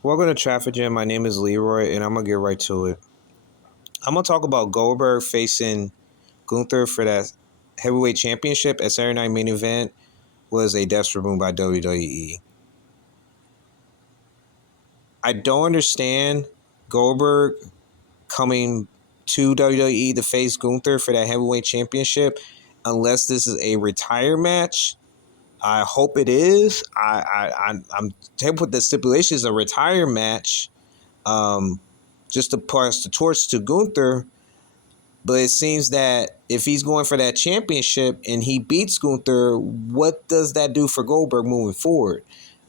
Welcome to Traffic Jam. My name is Leroy, and I'm gonna get right to it. I'm gonna talk about Goldberg facing Gunther for that heavyweight championship at Saturday Night Main Event was a desperate move by WWE. I don't understand Goldberg coming to WWE to face Gunther for that heavyweight championship unless this is a retire match. I hope it is. I'm to put the stipulation is a retire match. Um, just to pass the torch to Gunther. But it seems that if he's going for that championship and he beats Gunther, what does that do for Goldberg moving forward?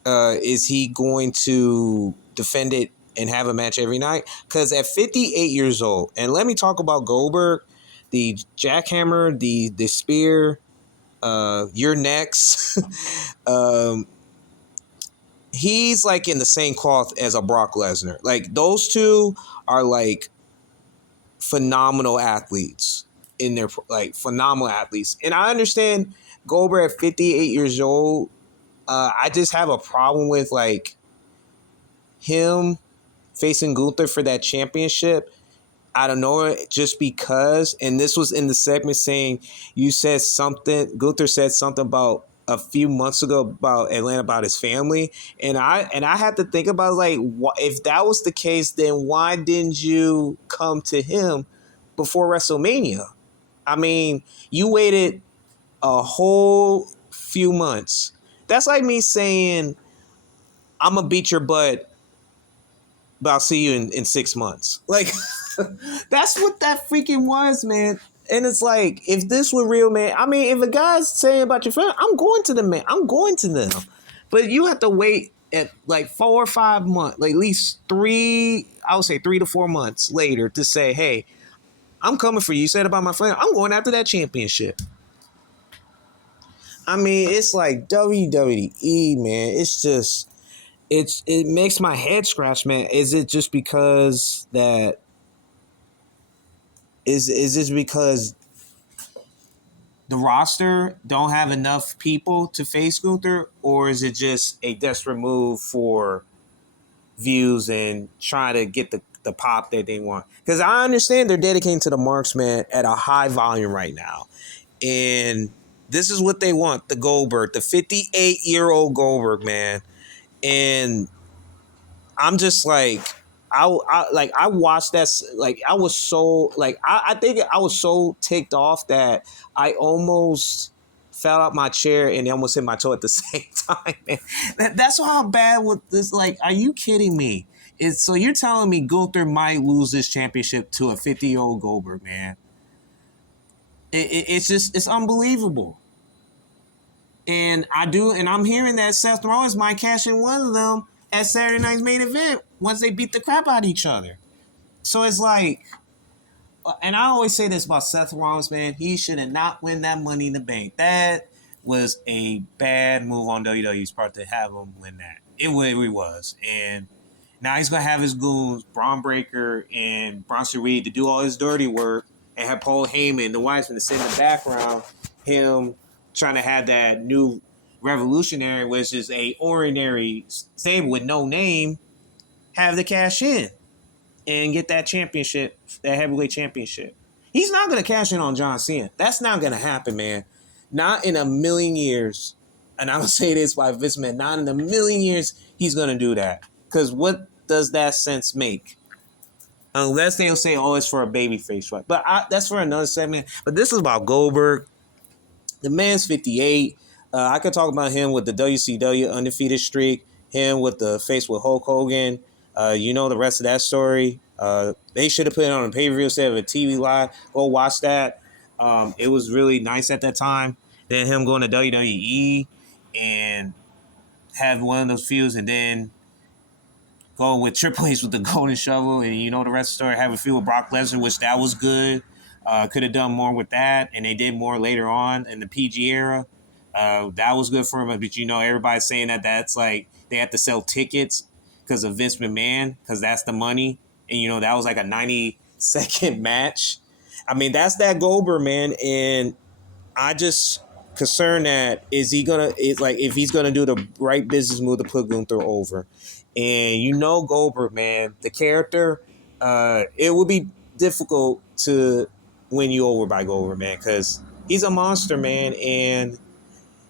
Is he going to defend it and have a match every night? Because at 58 years old, and let me talk about Goldberg, the jackhammer, the spear, your next. um, he's like in the same cloth as a Brock Lesnar. Like those two are like phenomenal athletes in their phenomenal athletes. And I understand Goldberg at 58 years old. I just have a problem with like him facing Gunther for that championship. I don't know, just because, and this was in the segment saying you said something, Gunther said something about a few months ago about Atlanta, about his family, and I had to think about like, if that was the case, then why didn't you come to him before WrestleMania? I mean, you waited a whole few months. That's like me saying I'm gonna beat your butt, but I'll see you in 6 months. Like, that's what that freaking was, man. And it's like, if this were real, man, I mean, if a guy's saying about your friend, I'm going to them, man. I'm going to them. But you have to wait at like 4 or 5 months, like at least I would say 3 to 4 months later to say, hey, I'm coming for you. You said about my friend, I'm going after that championship. I mean, it's like WWE, man. It's just, it makes my head scratch, man. Is it just because that is this because the roster don't have enough people to face Gunther, or is it just a desperate move for views and trying to get the pop that they want? Because I understand they're dedicating to the marksman at a high volume right now, and this is what they want: the Goldberg, the 58-year-old Goldberg, man. And I'm just like, I watched that, like I was so like I think I was so ticked off that I almost fell out my chair and almost hit my toe at the same time. Man. That's how bad with this. Like, are you kidding me? So you're telling me Gunther might lose this championship to a 50-year-old Goldberg, man? It's just, it's unbelievable. And I'm hearing that Seth Rollins might cash in one of them at Saturday Night's Main Event once they beat the crap out of each other. So it's like, and I always say this about Seth Rollins, man, he should have not win that Money in the Bank. That was a bad move on WWE's part to have him win that. It really was. And now he's going to have his goons, Braun Breaker and Bronson Reed, to do all his dirty work, and have Paul Heyman, the Wiseman, to sit in the background, him trying to have that new revolutionary, which is a ordinary stable with no name, have the cash in and get that championship, that heavyweight championship. He's not going to cash in on John Cena. That's not going to happen, man. Not in a million years. And I'm going to say this by Vince Man, not in a million years he's going to do that. Because what does that sense make? Unless they'll say, oh, it's for a baby face, right? But that's for another segment. But this is about Goldberg. The man's 58. I could talk about him with the WCW undefeated streak, him with the face with Hulk Hogan. You know the rest of that story. They should have put it on a pay-per-view instead of a TV live. Go watch that. It was really nice at that time. Then him going to WWE and have one of those feuds, and then go with Triple H with the golden shovel, and you know the rest of the story. Have a feud with Brock Lesnar, which that was good. Could have done more with that, and they did more later on in the PG era. That was good for him, but you know everybody's saying that that's like they have to sell tickets because of Vince McMahon, because that's the money, and you know that was like a 90-second match. I mean, that's that Goldberg, man, and I just concerned that it's like if he's gonna do the right business move to put Gunther over. And you know Goldberg, man, the character, it would be difficult to win you over by Goldberg, man, because he's a monster, man, and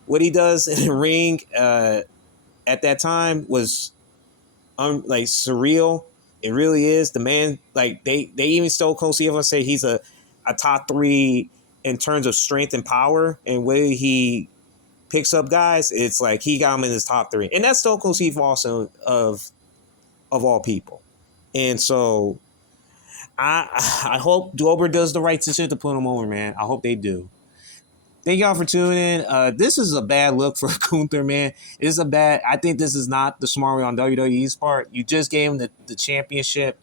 what he does in the ring at that time was like surreal. It really is. The man, like they even Stone Cold Steve Austin say he's a top three in terms of strength and power and way he picks up guys. It's like he got him in his top three, and that's Stone Cold Steve Austin of all people. And so I hope Goldberg does the right decision to put him over, man. I hope they do. Thank y'all for tuning in. This is a bad look for Gunther, man. It's a bad. I think this is not the smart way on WWE's part. You just gave him the championship.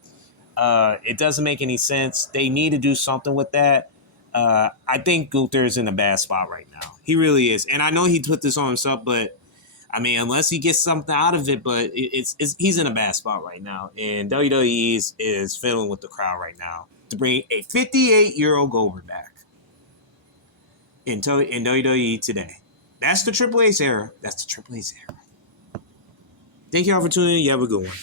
It doesn't make any sense. They need to do something with that. I think Gunther is in a bad spot right now. He really is, and I know he put this on himself, but I mean, unless he gets something out of it, but it's he's in a bad spot right now, and WWE is fiddling with the crowd right now to bring a 58-year-old Goldberg back in WWE today. That's the Triple H era. That's the Triple H era. Thank y'all for tuning in. You have a good one.